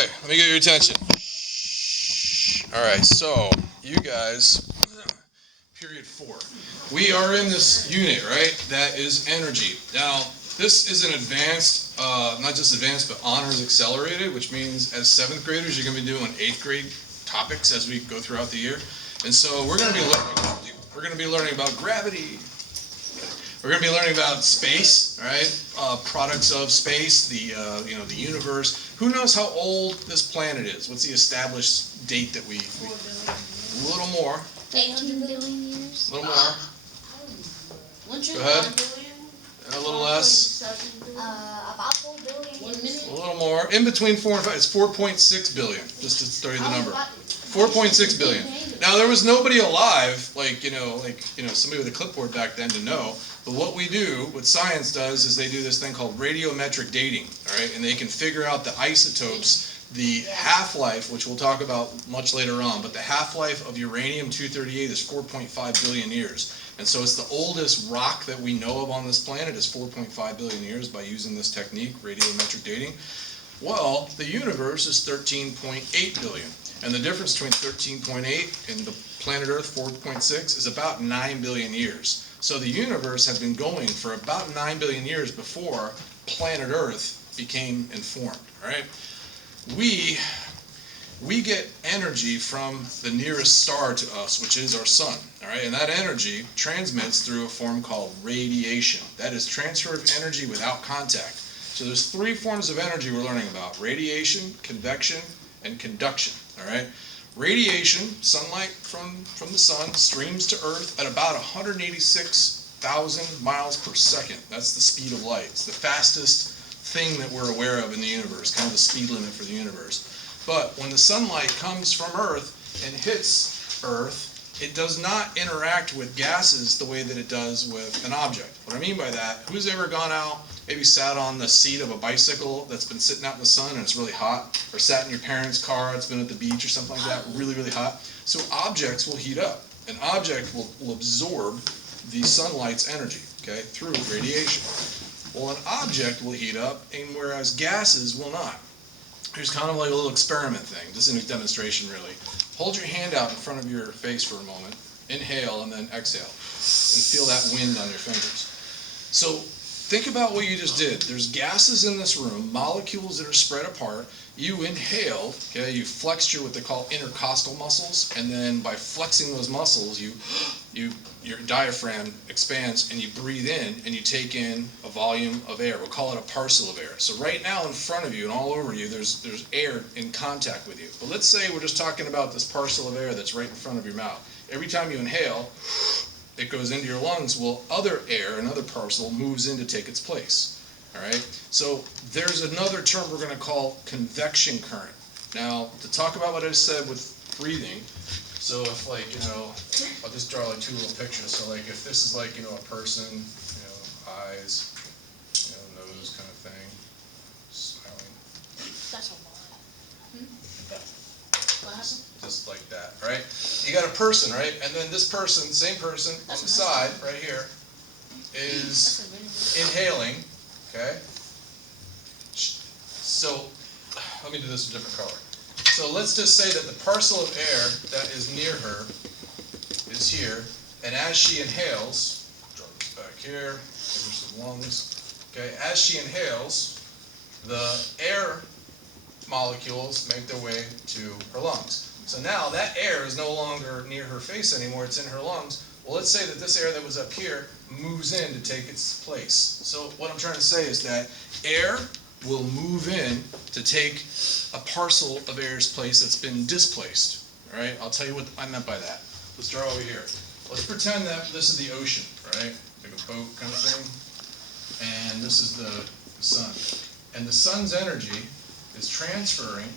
Okay, let me get your attention. All right, so you guys, period 4. We are in this unit, right? That is energy. Now, this is an advanced, not just advanced, but honors accelerated, which means as 7th graders, you're going to be doing 8th grade topics as we go throughout the year. And so we're going to be learning about gravity. We're going to be learning about space, right? Products of space, the universe. Who knows how old this planet is? What's the established date that we a little more. 18 billion years. A little more. Go ahead. A little less. About 4 billion. 1 minute. A little more. In between 4 and 5. It's 4.6 billion. Just to tell you the number. 4.6 billion. Now there was nobody alive, like somebody with a clipboard back then to know. But what we do, what science does, is they do this thing called radiometric dating, all right? And they can figure out the isotopes, the half-life, which we'll talk about much later on, but the half-life of uranium-238 is 4.5 billion years. And so it's the oldest rock that we know of on this planet is 4.5 billion years by using this technique, radiometric dating. Well, the universe is 13.8 billion. And the difference between 13.8 and the planet Earth, 4.6, is about 9 billion years. So the universe had been going for about 9 billion years before planet Earth became informed, right? We get energy from the nearest star to us, which is our sun, all right? And that energy transmits through a form called radiation. That is transfer of energy without contact. So there's 3 forms of energy we're learning about: radiation, convection, and conduction, all right? Radiation, sunlight from the sun, streams to Earth at about 186,000 miles per second. That's the speed of light. It's the fastest thing that we're aware of in the universe, kind of the speed limit for the universe. But when the sunlight comes from Earth and hits Earth, it does not interact with gases the way that it does with an object. What I mean by that, who's ever gone out, maybe sat on the seat of a bicycle that's been sitting out in the sun and it's really hot, or sat in your parents' car, it's been at the beach or something like that, really, really hot? So objects will heat up. An object will absorb the sunlight's energy, okay, through radiation. Well, an object will heat up, and whereas gases will not. Here's kind of like a little experiment thing, just a demonstration really. Hold your hand out in front of your face for a moment, inhale and then exhale, and feel that wind on your fingers. So think about what you just did. There's gases in this room, molecules that are spread apart. You inhaled, okay, you flexed what they call intercostal muscles, and then by flexing those muscles, your diaphragm expands and you breathe in and you take in a volume of air. We'll call it a parcel of air. So right now in front of you and all over you, there's air in contact with you. But let's say we're just talking about this parcel of air that's right in front of your mouth. Every time you inhale, it goes into your lungs. Well, other air, another parcel, moves in to take its place. All right? So there's another term we're going to call convection current. Now, to talk about what I just said with breathing, so if I'll just draw like 2 little pictures. So like if this is like, a person, eyes, nose kind of thing, smiling. That's a lot. What happened? Just like that, right? You got a person, right? And then this person, same person on the side, right here, is inhaling, okay? So, let me do this in a different color. So let's just say that the parcel of air that is near her is here, and as she inhales, draw this back here, give her some lungs, okay? As she inhales, the air molecules make their way to her lungs. So now that air is no longer near her face anymore, it's in her lungs. Well, let's say that this air that was up here moves in to take its place. So what I'm trying to say is that air will move in to take a parcel of air's place that's been displaced. All right, I'll tell you what I meant by that. Let's draw over here. Let's pretend that this is the ocean, right? Like a boat kind of thing. And this is the sun. And the sun's energy is transferring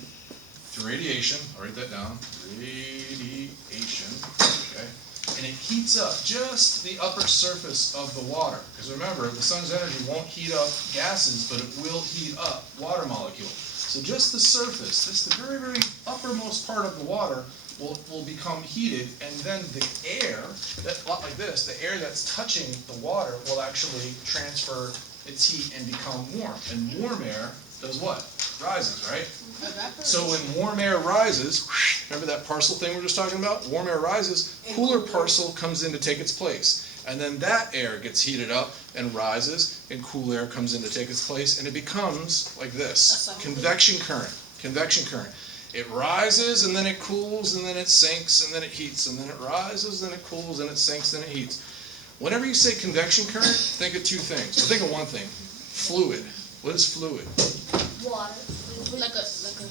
through radiation. I'll write that down. Radiation. Okay. And it heats up just the upper surface of the water. Because remember, the sun's energy won't heat up gases, but it will heat up water molecules. So just the surface, the very, very uppermost part of the water will become heated, and then the air, like this, the air that's touching the water will actually transfer its heat and become warm. And warm air does what? Rises, right? So when warm air rises, remember that parcel thing we were just talking about? Warm air rises, cooler parcel comes in to take its place. And then that air gets heated up and rises, and cool air comes in to take its place, and it becomes like this. Convection current. Convection current. It rises, and then it cools, and then it sinks, and then it heats, and then it rises, and it cools, and it sinks, and it heats. Whenever you say convection current, think of two things. Well, think of one thing. Fluid. What is fluid? Water. Like a liquid.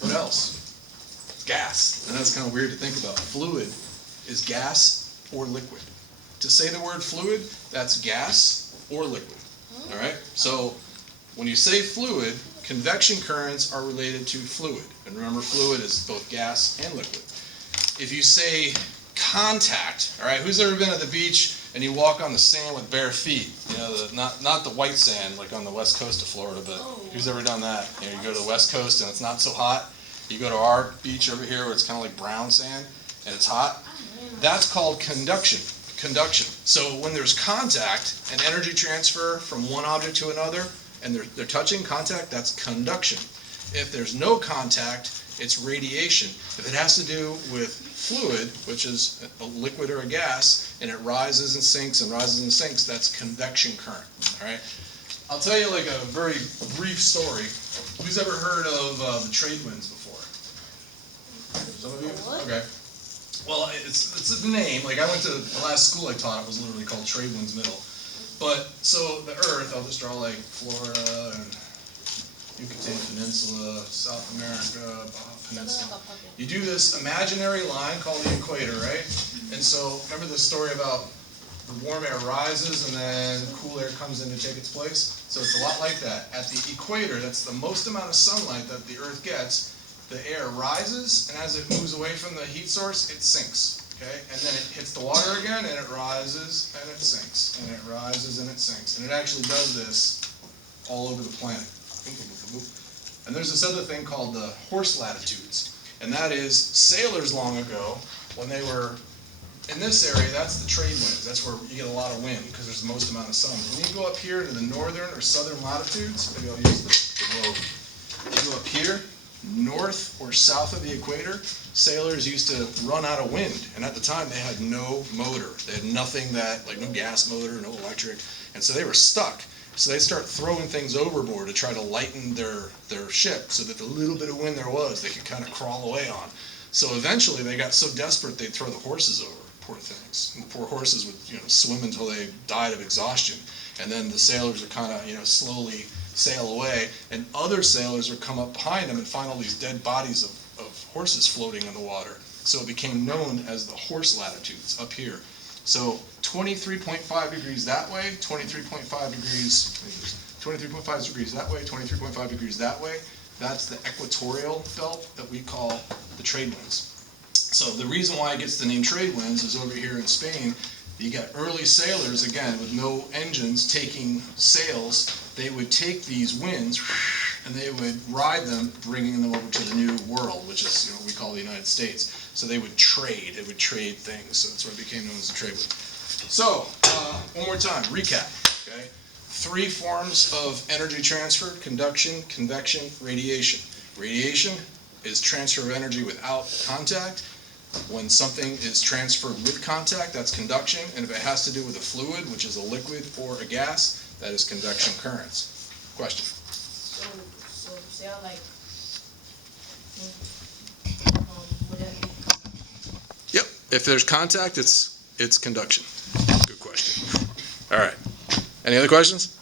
What else? Gas. And that's kind of weird to think about. Fluid is gas or liquid. To say the word fluid, that's gas or liquid. All right? So when you say fluid, convection currents are related to fluid. And remember, fluid is both gas and liquid. If you say contact, all right, who's ever been at the beach and you walk on the sand with bare feet? You know, not the white sand like on the west coast of Florida, but who's ever done that? You know, you go to the west coast and it's not so hot. You go to our beach over here where it's kind of like brown sand and it's hot. That's called conduction. Conduction. So when there's contact and energy transfer from one object to another, and they're touching contact, that's conduction. If there's no contact, it's radiation. If it has to do with fluid, which is a liquid or a gas, and it rises and sinks and rises and sinks, that's convection current. All right. I'll tell you like a very brief story. Who's ever heard of the trade winds before? Some of you? Okay. Well, it's a name. Like I went to the last school I taught, it was literally called Trade Winds Middle. But so the Earth, I'll just draw like Florida and Yucatan Peninsula, South America, Baja Peninsula. You do this imaginary line called the equator, right? And so remember the story about the warm air rises and then cool air comes in to take its place? So it's a lot like that. At the equator, that's the most amount of sunlight that the Earth gets. The air rises, and as it moves away from the heat source, it sinks, okay? And then it hits the water again, and it rises, and it sinks, and it rises, and it sinks. And it actually does this all over the planet. And there's this other thing called the horse latitudes, and that is sailors long ago, when they were in this area, that's the trade winds. That's where you get a lot of wind, because there's the most amount of sun. When you go up here to the northern or southern latitudes, maybe I'll use the globe. You go up here, north or south of the equator, sailors used to run out of wind, and at the time they had no motor. They had nothing that, like no gas motor, no electric, and so they were stuck. So they start throwing things overboard to try to lighten their ship so that the little bit of wind there was, they could kind of crawl away on. So eventually they got so desperate they'd throw the horses over, poor things. And the poor horses would swim until they died of exhaustion. And then the sailors would kind of slowly sail away, and other sailors would come up behind them and find all these dead bodies of horses floating in the water. So it became known as the horse latitudes up here. So 23.5 degrees that way, 23.5 degrees, 23.5 degrees that way, 23.5 degrees that way. That's the equatorial belt that we call the trade winds. So the reason why it gets the name trade winds is over here in Spain, you got early sailors, again, with no engines taking sails. They would take these winds and they would ride them, bringing them over to the new world, which is what we call the United States. So they would trade. They would trade things. So that's what it became known as the trade wind. So one more time, recap. Okay, 3 forms of energy transfer: conduction, convection, radiation. Radiation is transfer of energy without contact. When something is transferred with contact, that's conduction, and if it has to do with a fluid, which is a liquid or a gas, that is convection currents. Question? So say I like, would that be? Yep. If there's contact, it's conduction. Good question. All right. Any other questions?